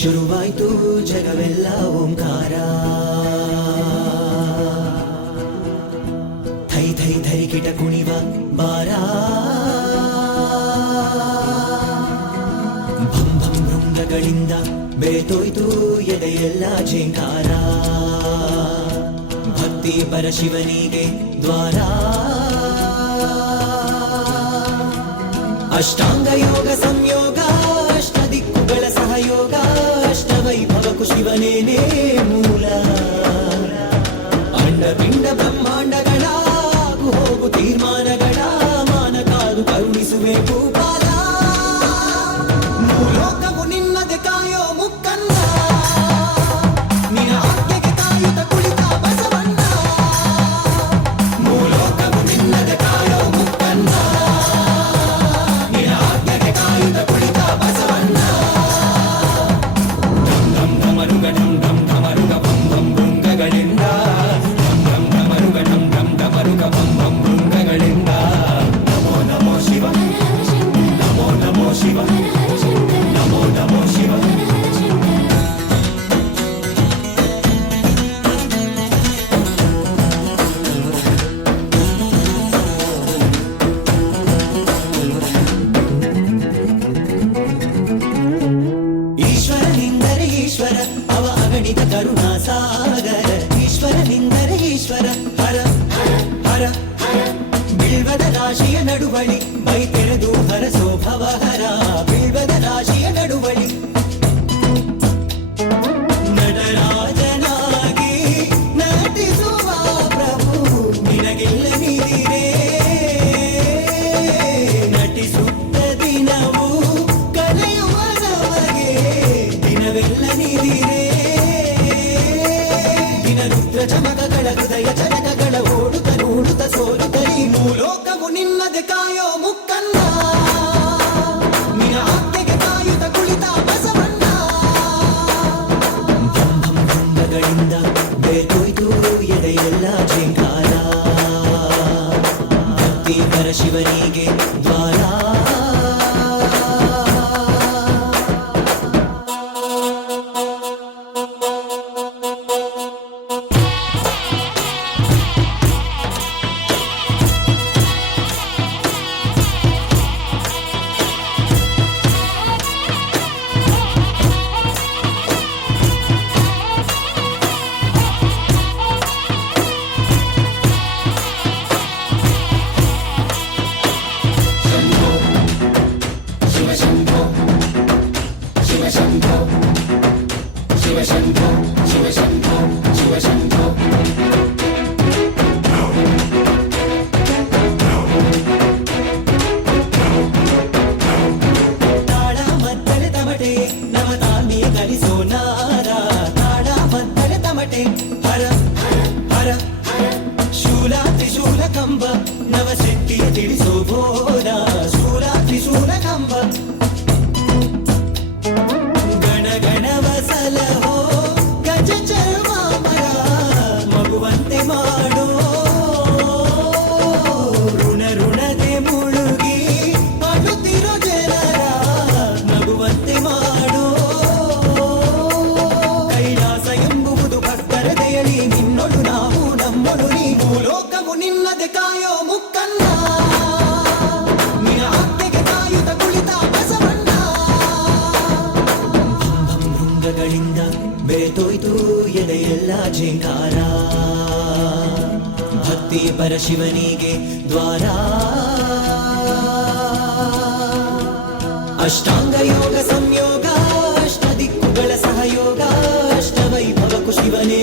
ಶುರುವಾಯ್ತು ಜಗವೆಲ್ಲ ಓಂಕಾರ. Thi Thi ಧರಿ ಕಿಟ ಕುಣಿವ ಬಾರ, ಭಂ ಭಂ ಭೃಂಗಗಳಿಂದ ಬೆರೆತೋಯ್ತು ಎದೆಯೆಲ್ಲ ಝೇಂಕಾರ. ಭಕ್ತಿ ಪರಶಿವನಿಗೆ ದ್ವಾರ, ಅಷ್ಟಾಂಗ ಯೋಗ ಸಂಯೋಗ, ಅಷ್ಟ ದಿಕ್ಕುಗಳ ಸಹಯೋಗ, ಅಷ್ಟವೈಭವಕ್ಕೂ ಶಿವನೇನೇ ಮೂಲ. ಅಂಡಪಿಂಡ ಬ್ರಹ್ಮಾಂಡಗಳ ಆಗು ಹೋಗು ತೀರ್ಮಾನಗಳ ಮಾನ ಕಾದು ಕರುಣಿಸುವೆ ಭೂಪಾಲ. ಮೂಲೋಕವು ನಿನ್ನದೆ ಕಾಯೋ ಮುಕ್ಕನ್ನ, ನಿನ ಆಜ್ಞೆಗೆ ಕಾಯುತ್ತ ಕುಳಿತ ಬಸವಣ್ಣ. ಮೂಲೋಕವು ನಿನ್ನದೆ ಕಾಯೋ ಮುಕ್ಕನ್ನ, ಅವ ಅಗಣಿತ ಕರುಣಾ ಸಾಗರ. ಈಶ್ವರನಿಂದರೆ ಈಶ್ವರ ಹರ ಹರ ಹರ. ಬಿಲ್ವದ ರಾಶಿಯ ನಡುವಳಿ ಮೈ ತೆರೆದು ಹರಸೋ ಭವಹರ. ಬಿಲ್ವದ ರಾಶಿಯ ನಡುವಳಿ ನಟರಾಜನಾಗಿ ನಟಿಸುವ ಪ್ರಭು ನಿನಗೆಲ್ಲ ನೀರೇ. ನಟಿಸುತ್ತ ದಿನವೂ ಕಲೆಯುವ ನಮಗೆ ದಿನವೆಲ್ಲ ನೀರೇ. ದಿನರುದ್ರ ಚಮಕಗಳ ಹೃದಯ ಜನಕಗಳ ಓಡುತ್ತ ನೋಡುತ್ತ ಸೋಲುತ್ತಲಿ. ಮೂಲೋಕವು ನಿನ್ನದೆ ಕಾಯೋ ಮುಕ್ಕನ್ನ, ನಿನ ಆಜ್ಞೆಗೆ ಕಾಯುತ್ತ ಕುಳಿತ ಬಸವಣ್ಣ. ಭಂ ಭಂ ಭೃಂಗಗಳಿಂದ ಬೆರೆತೋಯ್ತು ಎದೆಯೆಲ್ಲ ಝೇಂಕಾರ. ಭಕ್ತಿ ಪರಶಿವನಿಗೆ ದ್ವಾರ, ತಾಳ ಮದ್ದಳೆ ತಮಟೆ ನವ ತಾಮಿ ಕಲಿಸೋ ನಾರ. ತಾಳ ಮದ್ದಳೆ ತಮಟೆ ಹರ ಹರ ಹರ. ಶೂಲ ತ್ರಿಶೂಲ ಕಂಬ ನವ ಶಕ್ತಿಯ ತಿಳಿಸೋ ಬೋರ. ಶೂಲ ತ್ರಿಶೂಲ ಕಂಬ ಗಣ ಗಣವ ಸಲಹೋ ಗಜ ಚರ್ಮಾಮರ. ಮಗುವಂತೆ ಮಾಡೋ ಋಣ ಋಣದೆ ಮುಳುಗಿ ಅಳುತ್ತಿರೋ ಜನರ. ನಗುವಂತೆ ಮಾಡೋ ಕೈಲಾಸ ಎಂಬುವುದು ಭಕ್ತರ ದಯಳಿ. ನಿನ್ನೊಳು ನಾವು ನಮ್ಮೊಳು ನೀ. ಮೂಲೋಕವು ನಿನ್ನದೆ ಕಾಯೋ ಮುಕ್ಕನ್ನ, ನಿನ ಆಜ್ಞೆಗೆ ಕಾಯುತ್ತ ಕುಳಿತ ಬಸವಣ್ಣ. ಭಂ ಭಂ ಭೃಂಗಗಳಿಂದ ಬೆರೆತೋಯ್ತು ಎದೆಯೆಲ್ಲ ಝೇಂಕಾರ. ಭಕ್ತಿ ಪರಶಿವನಿಗೆ ದ್ವಾರ, ಅಷ್ಟಾಂಗ ಯೋಗ ಸಂಯೋಗ, ಅಷ್ಟ ದಿಕ್ಕುಗಳ ಸಹಯೋಗ, ಅಷ್ಟವೈಭವಕ್ಕೂ ಶಿವನೇ